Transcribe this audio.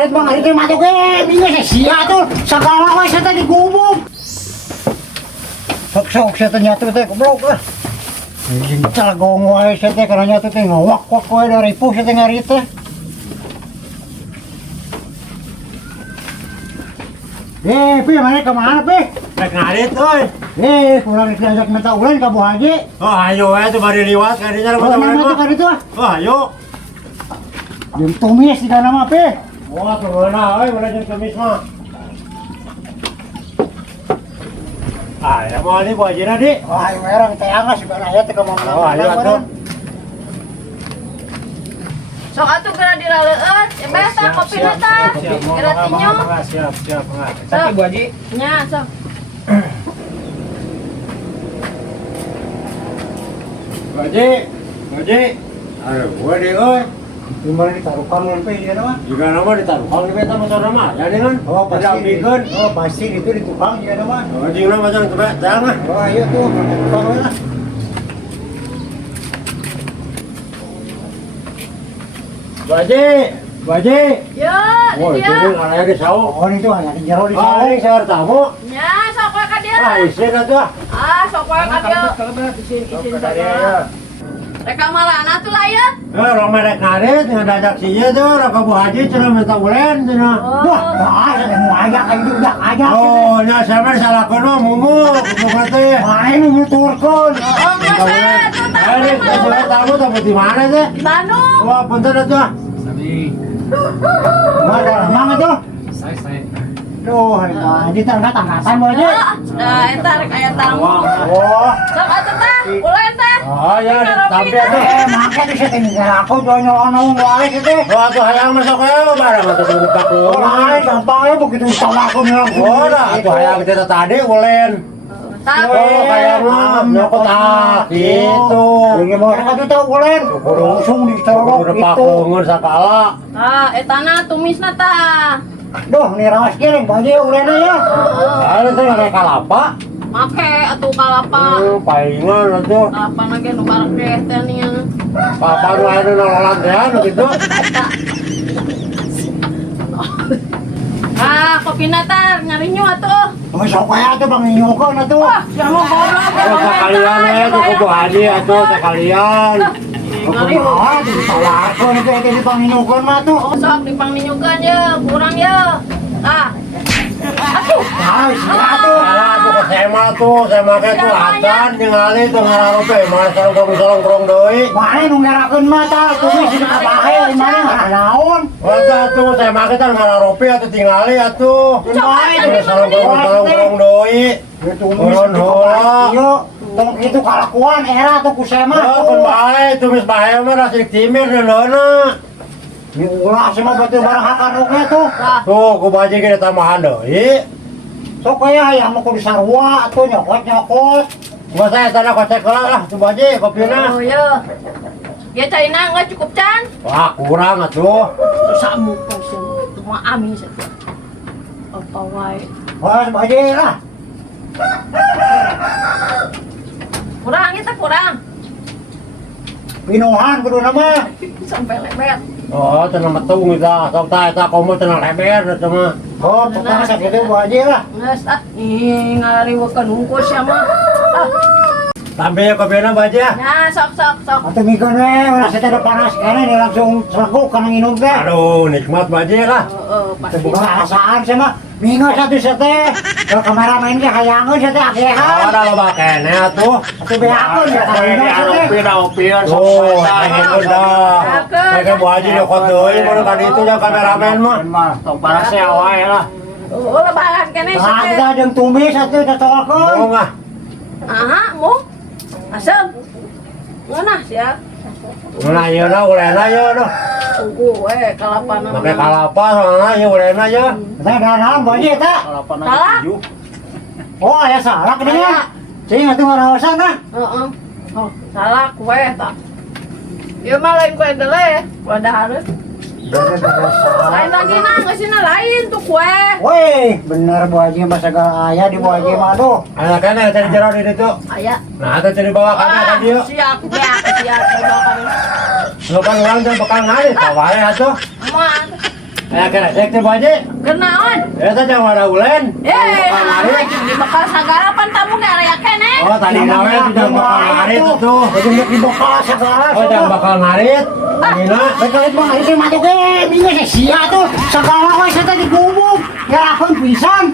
Bang, hari ini masuk bingung sia tuh segala wes teh digubuk. Sok saya ternyata teh goblok lah. Cinta gong wae saya teh karena nyata teh ngawak-wak wae dari ripuh saya teh ngari teh. Pi mana kemana Pi? Rek ngarit euy. Kurang diajak minta ulan ka Bu Haji. Oh, ayo we tuh bari liwat kadinya Oh, mana teh itu? Oh, ayo. Jeung tumis di kana mah Pi. Wah, turuna euy mana jeung kemis mah. Ah, ya mau ini Bu Hajina di. Wah, merang teh anggas juga aya teh ka mana. Oh, ayo atuh. Sok atuh geura diraleueut, beta kopi teh. Geura tinyo. Siap. Sakit Bu Haji. Nya, sok. Bu Haji. Ayo, gua di euy. Gimana ditaruhkan mun Pi ieu mah? Juga nama ditaruhkan di beta motor nama. Ya dengan. Oh, pasti. Ambilkeun. Oh, pasti itu di tukang ieu mah. Oh, jeung nama macam teh, jangan. Oh, ayo tuh, tukang we lah. Bu Haji. Yo, Oh, di itu dia. aya di sawo. Oh, ini tuh anak jero di Oh, sawah. ini saya tamu. Nya, sok wae ka dia. Ah, isin atuh. Sok wae ka dia. Isin sana. Reka malana tuh layat. Orang merek ngarit, yang dajak siya tuh, raka Bu Haji, cina minta ulen, cina. Wah, saya mau ajak aja udah ajak. Oh, nya saya mah salahkeun mah mumu, kumaha teh. Main muturkeun. Oh, Minta ulen. masa tuh Saya tamu tapi di mana teh? di Bandung. Wah, punten atuh. Ada lamang itu. Saya. Duh, di tangga-tanggatan mau aja. Nah, eta rek aya tamu. Oh, Sok atuh teh, ulen teh. Oh, ya, tapi atuh. makanya di sini aku nyolong wae gitu. Oh, atuh hayang masuk aja barang atuh dibuka Oh, keluar. gampangnya begitu sama aku bilang. Oh, dah, atuh hayang kita tadi ulen. Tahu. Oh, kayak mah nyokot gitu. Ini mau aku tahu ulen. Langsung dicolok Udah gitu. pakungan sakala. Etana tumisna tah. Duh, ini rawas kiring baju ulen ya. Ada teh kayak kalapa. Make atuh kalapa. Palingan atuh. Kalapa na ge nu barek teh nya. Apa nu aya nu nololan teh anu gitu. Kopina teh nyarinyo atuh. Oh, sok aya tuh Bang Nyoko na tuh. Jangan goblok. Sekalian ya tuh ke Bu Haji atuh sekalian. Ah, di salah aku nih di Bang Nyoko mah tuh. Oh, sok dipangninyukeun ye, kurang ye. Atuh. Ah, sia tuh. Salah tuh ke SMA tuh, SMA ke tuh acan ningali teu ngararope mah sareng krong deui. Mana nu ngarakeun mah tah tuh sih kabahe di mana naon. Wata tuh SMA ke teh ngararope atuh tingali atuh. Main Sareng krong deui. Itu Yo, tong itu kalakuan era tuh ku sema Oh, kun bae tumis bae mah rasik timir leuna. Di ulah semua batu barang hakan oke tuh. Tuh, ku baje ge tambahan deui. Sok aya yang mau ku disarua atuh nyokot. Gua saya tanah kocek lah, ku baje kopina. Oh, ye. Ya caina enggak cukup can. Wah, kurang atuh. Samu pasien. Cuma ami saja. Apa wae. Wah, baje lah. Kurang itu kurang. Pinuhan kudu nama. Sampai lebet. Oh, cenah metung kita. Sok ta eta komo cenah leber eta mah. Oh, tukang sakitu baje lah. Geus ngariweukeun hungkus ya mah. Sampai ya kopina baje. Nah, sok. Atuh mikeun we, urang teh ada panas kene dia langsung selekuk kana nginum teh. Aduh, nikmat baje lah. Pasti. Bukan rasaan sama minggu satu sete. Kalau kameramen ge hayangeun sete Oh, akehan. ada loba kene atuh. Atuh beakeun ya kana sete. Oh, itu dah. Kayak Bu Haji nyokot deui mun ka ditu nya kameramen mah. Tong parasnya wae lah. Oh, lebaran kene Nah, sate. kita jeung tumis atuh cocokkeun. Oh, ngah. Aha, mu. Asem. Mana sia? Nah, ieu na ulena ieu noh. Tunggu we kalapana. Make kalapa soalna ieu ulena ieu. Teh danaon baje eta. Salah. Oh, aya salah kedengan. Cing atuh ngaraosan tah. Heeh. Oh, salah kue tak. Ieu mah lain kue dele, wadah hareup. Lain lagi na, ngasina lain tuh kue. Woi, bener Bu Haji mah segala aya di Bu Haji mah aduh. Aya kene teh jero di ditu. Aya. Nah, teh teh dibawa kana ka dieu. Siap, siap. Lu kan urang teh bakal ngarit, ka wae atuh. Aman. Kena sekte baje. Kenaon? Eta jangan ada ulen. Di bakal sagarapan tamu gak kene. Oh tadi nawe itu jangan bakal ngarit tuh. Jadi di bakal segala. Oh jangan bakal ngarit. Nina. Bakal itu mah itu mah tuh bingung sia tuh. Segala wes eta digubuk. Ya akon pisan.